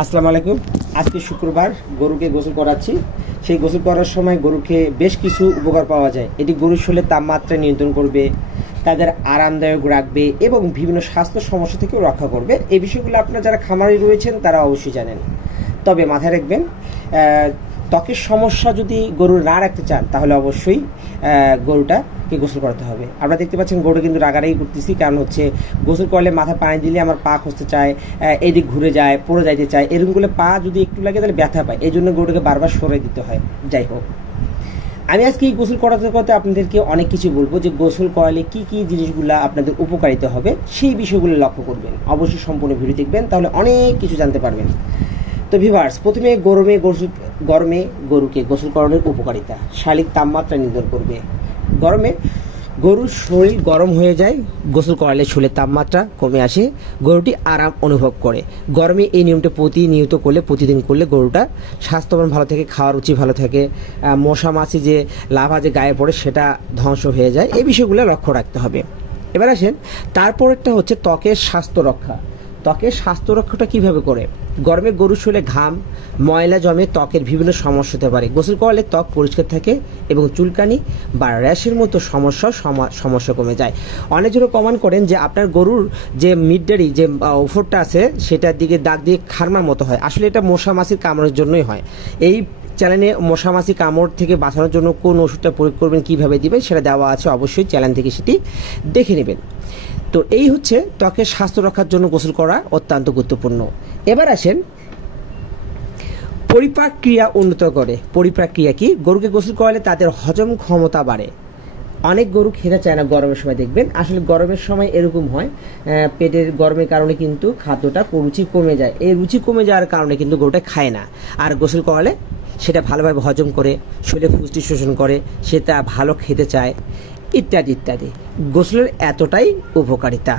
আসসালামু আলাইকুম। আজকে শুক্রবার, গরুকে গোসল করাচ্ছি। সেই গোসল করার সময় গরুকে বেশ কিছু উপকার পাওয়া যায়। এটি গরুর শরীরের তাপমাত্রা নিয়ন্ত্রণ করবে, তাদের আরামদায়ক রাখবে এবং বিভিন্ন স্বাস্থ্য সমস্যা থেকেও রক্ষা করবে। এই বিষয়গুলো আপনারা যারা খামারি রয়েছেন তারা অবশ্যই জানেন। তবে মাথায় রাখবেন, ত্বকের সমস্যা যদি গরুর না রাখতে চান তাহলে অবশ্যই গরুটাকে গোসল করাতে হবে। আমরা দেখতে পাচ্ছেন গরুটা কিন্তু রাগারাগি করতেছি, কারণ হচ্ছে গোসল করলে মাথায় পানি দিলে আমার পা খসতে চায়, এদিক ঘুরে যায়, পড়ে যাইতে চায়। এরকমগুলো পা যদি একটু লাগে তাহলে ব্যথা পায়, এই জন্য গরুটাকে বারবার সরে দিতে হয়। যাই হোক, আমি আজকে এই গোসল করাতে করতে আপনাদেরকে অনেক কিছু বলবো যে গোসল করালে কি কি জিনিসগুলো আপনাদের উপকারিতা হবে সেই বিষয়গুলো লক্ষ্য করবেন। অবশ্যই সম্পূর্ণ ভিডিও দেখবেন, তাহলে অনেক কিছু জানতে পারবেন। তো ভিউয়ার্স, প্রথমে গরমে গরুকে গোসল করানোর উপকারিতা। শারীরিক তাপমাত্রা নির্ধারণ করবে। গরমে গরুর শরীর গরম হয়ে যায়, গোসল করালে শরীরের তাপমাত্রা কমে আসে, গরুটি আরাম অনুভব করে। গরমে এই নিয়মটা প্রতিনিয়ত করলে, প্রতিদিন করলে গরুটা স্বাস্থ্যবান ভালো থাকে, খাওয়ার রুচি ভালো থাকে, মশা মাছি যে লাভা যে গায়ে পড়ে সেটা ধ্বংস হয়ে যায়। এই বিষয়গুলো লক্ষ্য রাখতে হবে। এবার আসেন, তারপরেরটা হচ্ছে ত্বকের স্বাস্থ্য রক্ষা। ত্বকের স্বাস্থ্য রক্ষাটা কীভাবে করে? গরমে গরুর শরীরে ঘাম, ময়লা জমে ত্বকের বিভিন্ন সমস্যা হতে পারে। গোসল করলে ত্বক পরিষ্কার থাকে এবং চুলকানি বা র্যাশের মতো সমস্যা কমে যায়। অনেকজন কমেন্ট করেন যে আপনার গরুর যে মিডডারি যে ওফরটা আছে সেটার দিকে দাগ দিয়ে খারমার মতো হয়। আসলে এটা মশা মাছির কামড়ের জন্যই হয়। এই চ্যানেলে মশা মাছি কামড় থেকে বাঁচানোর জন্য কোন ওষুধটা প্রয়োগ করবেন, কীভাবে দিবেন সেটা দেওয়া আছে, অবশ্যই চ্যানেল থেকে সেটি দেখে নেবেন। তো এই হচ্ছে ত্বকের স্বাস্থ্য রক্ষার জন্য গোসল করা অত্যন্ত গুরুত্বপূর্ণ। এবার আসেন, পরিপাক ক্রিয়া উন্নত করে। পরিপাক ক্রিয়া কি? গরুকে গোসল করালে তাদের হজম ক্ষমতা বাড়ে। অনেক গরু খেতে চায় না গরমের সময়, দেখবেন আসলে গরমের সময় এরকম হয়, পেটের গরমের কারণে কিন্তু খাদ্যটা রুচি কমে যায়। এই রুচি কমে যাওয়ার কারণে কিন্তু গরুটা খায় না। আর গোসল করালে সেটা ভালোভাবে হজম করে, শরীরে পুষ্টি শোষণ করে, সেটা ভালো খেতে চায়, ইত্যাদি ইত্যাদি। গোসলের এতটাই উপকারিতা।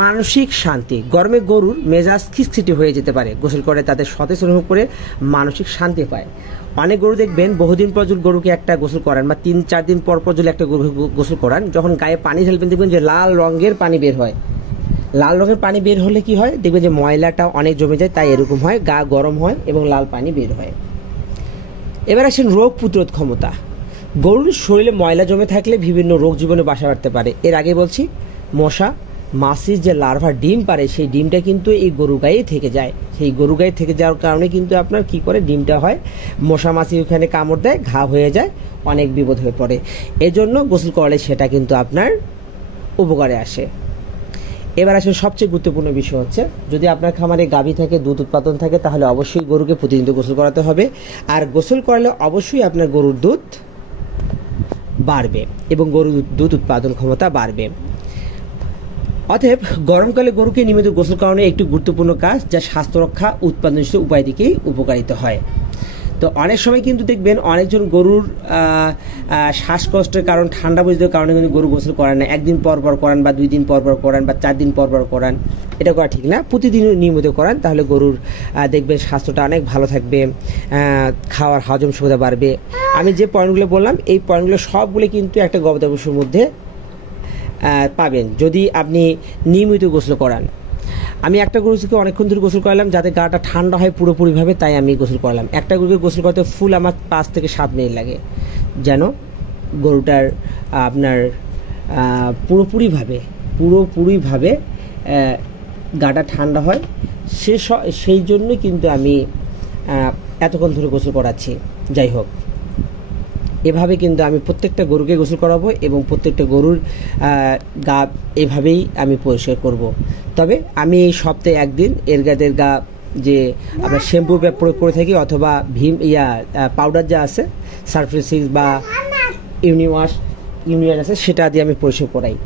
মানসিক শান্তি। গরমে গরুর মেজাজ খিটখিটে হয়ে যেতে পারে, গোসল করে তাদের সতেজ অনুভব করে মানসিক শান্তি পায়। অনেক গরু দেখবেন বহুদিন পর যদি গরুকে একটা গোসল করান বা 3-4 দিন পর যদি একটা গরু গোসল করান, যখন গায়ে পানি ঢালবেন দেখবেন যে লাল রঙের পানি বের হয়। লাল রঙের পানি বের হলে কি হয়? দেখবেন যে ময়লাটা অনেক জমে যায়, তাই এরকম হয়, গা গরম হয় এবং লাল পানি বের হয়। এবার আসেন রোগ প্রতিরোধ ক্ষমতা। গরুর শরীরে ময়লা জমে থাকলে বিভিন্ন রোগ জীবাণু বাসা বাঁধতে পারে। এর আগে বলছি, মশা মাছির যে লার্ভা ডিম পারে সেই ডিমটা কিন্তু এই গরু গায়ে থেকে যায়। সেই গরু গায়ে থেকে যাওয়ার কারণে কিন্তু আপনার কি করে, ডিমটা হয়, মশা মাছি ওখানে কামড় দেয়, ঘা হয়ে যায়, অনেক বিপদ হয়ে পড়ে। এজন্য গোসল করলে সেটা কিন্তু আপনার উপকারে আসে। এবার আসলে সবচেয়ে গুরুত্বপূর্ণ বিষয় হচ্ছে, যদি আপনার খামারে গাভী থাকে, দুধ উৎপাদন থাকে, তাহলে অবশ্যই গরুকে প্রতিদিন গোসল করাতে হবে। আর গোসল করালে অবশ্যই আপনার গরুর দুধ বাড়বে এবং গরুর দুধ উৎপাদন ক্ষমতা বাড়বে। অতএব গরমকালে গরুকে নিয়মিত গোসল করানো একটি গুরুত্বপূর্ণ কাজ, যা স্বাস্থ্য রক্ষা উৎপাদনশীল উপায় দিকেই উপকারিত হয়। তো অনেক সময় কিন্তু দেখবেন অনেকজন গরুর শ্বাসকষ্টের কারণ, ঠান্ডা বৈদ্যুতিক কারণে কিন্তু গরু গোসল করান না। একদিন পর পর করান বা 2 দিন পর পর করান বা 4 দিন পর পর করান, এটা করা ঠিক না। প্রতিদিন নিয়মিত করান, তাহলে গরুর দেখবেন স্বাস্থ্যটা অনেক ভালো থাকবে, খাওয়ার হজম সুবিধা বাড়বে। আমি যে পয়েন্টগুলো বললাম এই পয়েন্টগুলো সবগুলো কিন্তু একটা গবাদি পশুর মধ্যে পাবেন যদি আপনি নিয়মিত গোসল করান। আমি একটা গরুকে অনেকক্ষণ ধরে গোসল করালাম যাতে গাটা ঠান্ডা হয় পুরোপুরিভাবে, তাই আমি গোসল করলাম। একটা গরুকে গোসল করতে ফুল আমার 5 থেকে 7 মিনিট লাগে, যেন গরুটার আপনার পুরোপুরিভাবে গাটা ঠান্ডা হয়। সেই জন্যই কিন্তু আমি এতক্ষণ ধরে গোসল করাচ্ছি। যাই হোক, এভাবে কিন্তু আমি প্রত্যেকটা গরুকে গোসল করাবো এবং প্রত্যেকটা গরুর গা এভাবেই আমি পরিষ্কার করব। তবে আমি এই সপ্তাহে একদিন এদের গা যে আমরা শ্যাম্পু প্রয়োগ করে থাকি, অথবা পাউডার যা আছে সারফেসিক্স বা ইউনিয়ার আছে সেটা দিয়ে আমি পরিষ্কার করাই।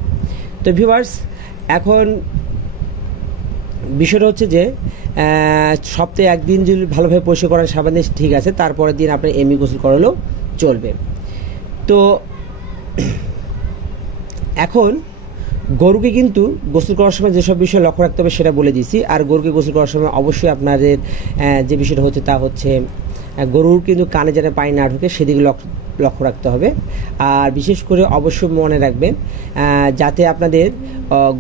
তো ভিউয়ার্স, এখন বিষয়টা হচ্ছে যে সপ্তাহে একদিন যদি ভালোভাবে পরিষ্কার করার সাবান দিয়ে ঠিক আছে, তারপরের দিন আপনি এমনি গোসল করালেও চলবে। তো এখন গরুকে কিন্তু গোসল করার সময় যেসব বিষয় লক্ষ্য রাখতে হবে সেটা বলে দিয়েছি। আর গরুকে গোসল করার সময় অবশ্যই আপনাদের যে বিষয়টা হচ্ছে তা হচ্ছে গরুর কিন্তু কানে যেন পানি না ঢোকে সেদিকে লক্ষ্য রাখতে হবে। আর বিশেষ করে অবশ্যই মনে রাখবেন যাতে আপনাদের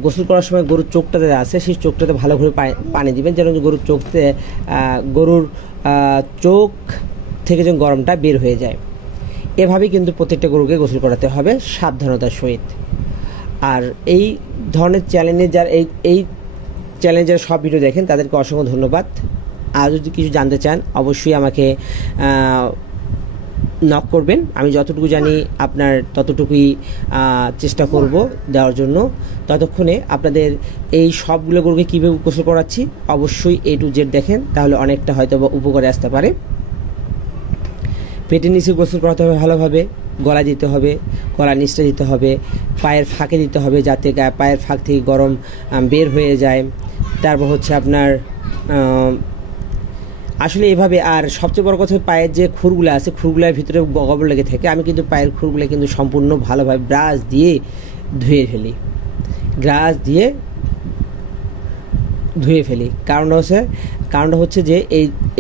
গোসল করার সময় গরুর চোখটাতে আছে সেই চোখটাতে ভালো করে পানি দিবেন, যেন গরুর গরুর চোখ থেকে যেন গরমটা বের হয়ে যায়। এভাবেই কিন্তু প্রত্যেকটা গরুকে গোসল করাতে হবে সাবধানতার সহিত। আর এই ধরনের এই চ্যালেঞ্জের সব ভিডিও দেখেন তাদেরকে অসংখ্য ধন্যবাদ। আর যদি কিছু জানতে চান অবশ্যই আমাকে নক করবেন, আমি যতটুকু জানি আপনার ততটুকুই চেষ্টা করব দেওয়ার জন্য। ততক্ষণে আপনাদের এই সবগুলো গরুকে কীভাবে গোসল করাচ্ছি অবশ্যই A to Z দেখেন, তাহলে অনেকটা হয়তো উপকারে আসতে পারে। পেটের নিচে গোসল করাতে হবে ভালোভাবে, গলা দিতে হবে, গলা নিচটা দিতে হবে, পায়ের ফাঁকে দিতে হবে যাতে পায়ের ফাঁক থেকে গরম বের হয়ে যায়। তারপর হচ্ছে আপনার আসলে এভাবে। আর সবচেয়ে বড় কথা পায়ের যে খুরগুলো আছে খুরগুলোর ভিতরে গোবর লেগে থাকে, আমি কিন্তু পায়ের খুরগুলো কিন্তু সম্পূর্ণ ভালোভাবে ব্রাশ দিয়ে ধুয়ে ফেলি। কারণটা হচ্ছে যে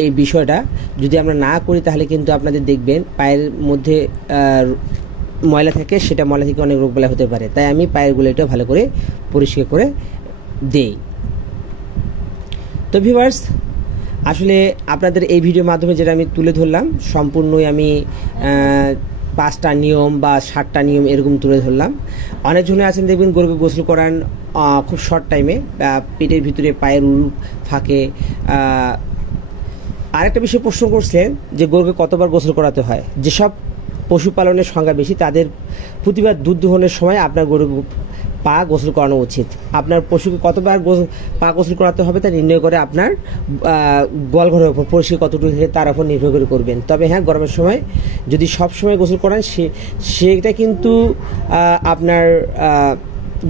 এই বিষয়টা যদি আমরা না করি তাহলে কিন্তু আপনাদের দেখবেন পায়ের মধ্যে ময়লা থাকে, সেটা ময়লা থেকে অনেক রোগবালাই হতে পারে। তাই আমি পায়ের গুলোটা ভালো করে পরিষ্কার করে দেই। তো ভিউয়ার্স, আসলে আপনাদের এই ভিডিওর মাধ্যমে যেটা আমি তুলে ধরলাম সম্পূর্ণই আমি 5টা নিয়ম বা 7টা নিয়ম এরকম তুলে ধরলাম। অনেকজনে আছেন দেখবেন গরুকে গোসল করান খুব শর্ট টাইমে, পেটের ভিতরে পায়ের ফাঁকে। আরেকটা বিষয় প্রশ্ন করছিলেন যে গরুকে কতবার গোসল করাতে হয়। যেসব পশুপালনের সংখ্যা বেশি তাদের প্রতিবার দুধ দোহনের সময় আপনার গরুকে পা গোসল করানো উচিত। আপনার পশুকে কতবার পা গোসল করাতে হবে তা নির্ণয় করে আপনার গোয়ালঘরের উপর পরিষ্কার কতটুকু থেকে তার উপর নির্ভর করে করবেন। তবে হ্যাঁ, গরমের সময় যদি সব সময় গোসল করান সেটা কিন্তু আপনার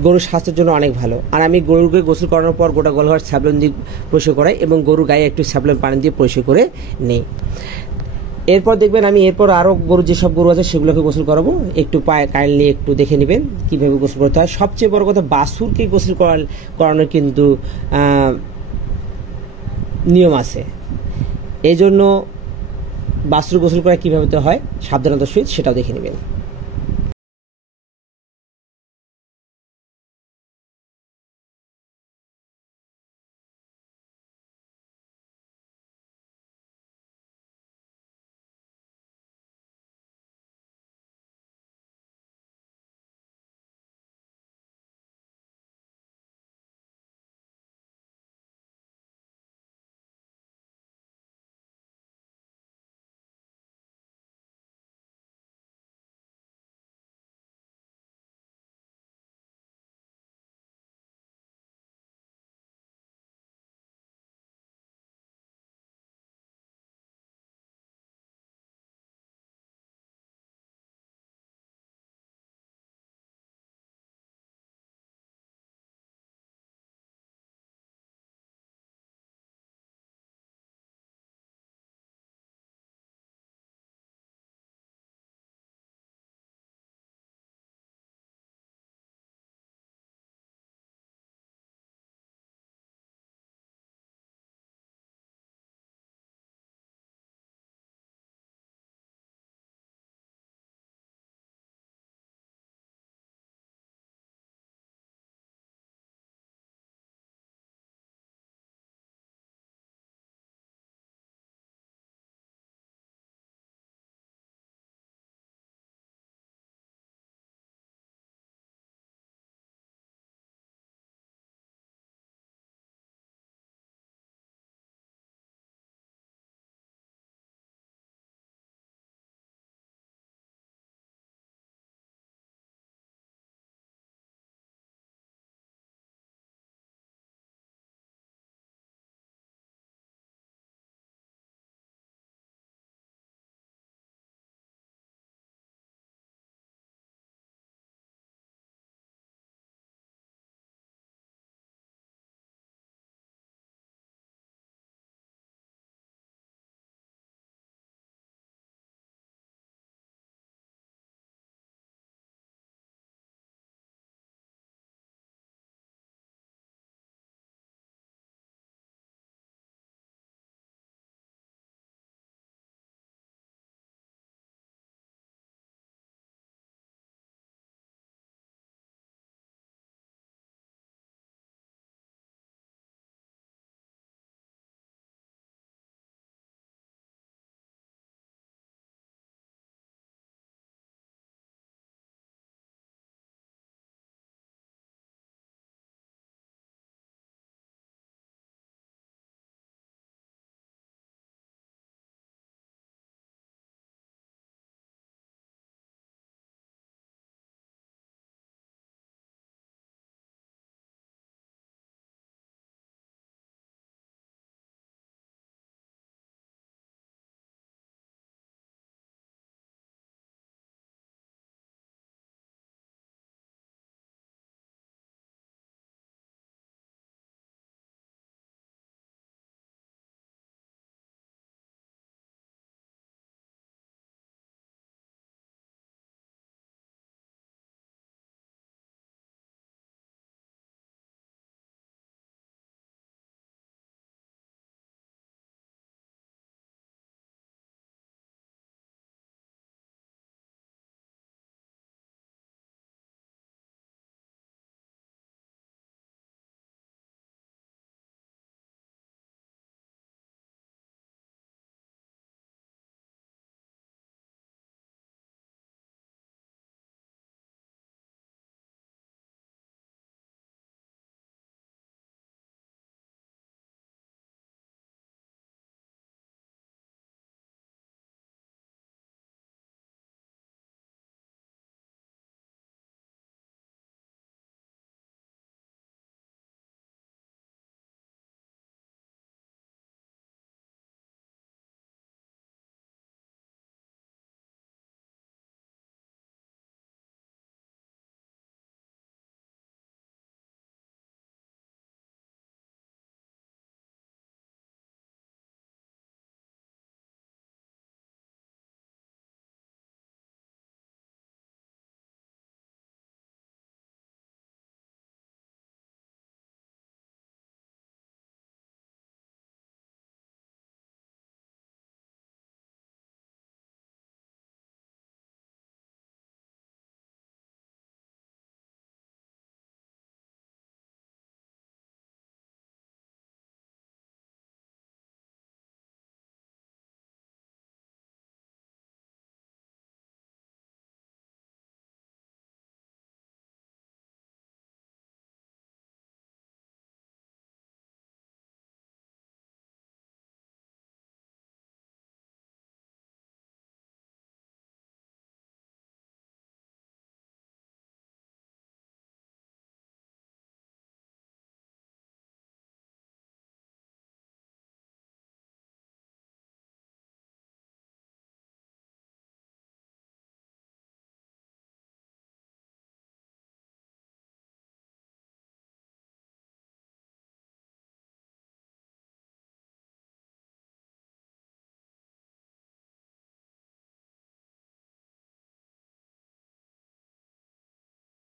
গরুর স্বাস্থ্যের জন্য অনেক ভালো। আর আমি গরুকে গোসল করানোর পর গোটা গোয়ালঘর স্যাভলন দিয়ে পরিষ্কার করাই এবং গরুর গায়ে একটু স্যাভলন পানি দিয়ে পরিষ্কার করে নেই। এরপর দেখবেন আমি আরও গরু যেসব গরু আছে সেগুলোকে গোসল করাবো। একটু কাইন্ডলি একটু দেখে নেবেন কীভাবে গোসল করতে হয়। সবচেয়ে বড় কথা বাছুরকে গোসল করানোর কিন্তু নিয়ম আছে, এই জন্য বাছুর গোসল করা কীভাবে হয় সাবধানতার সহিত সেটাও দেখে নেবেন।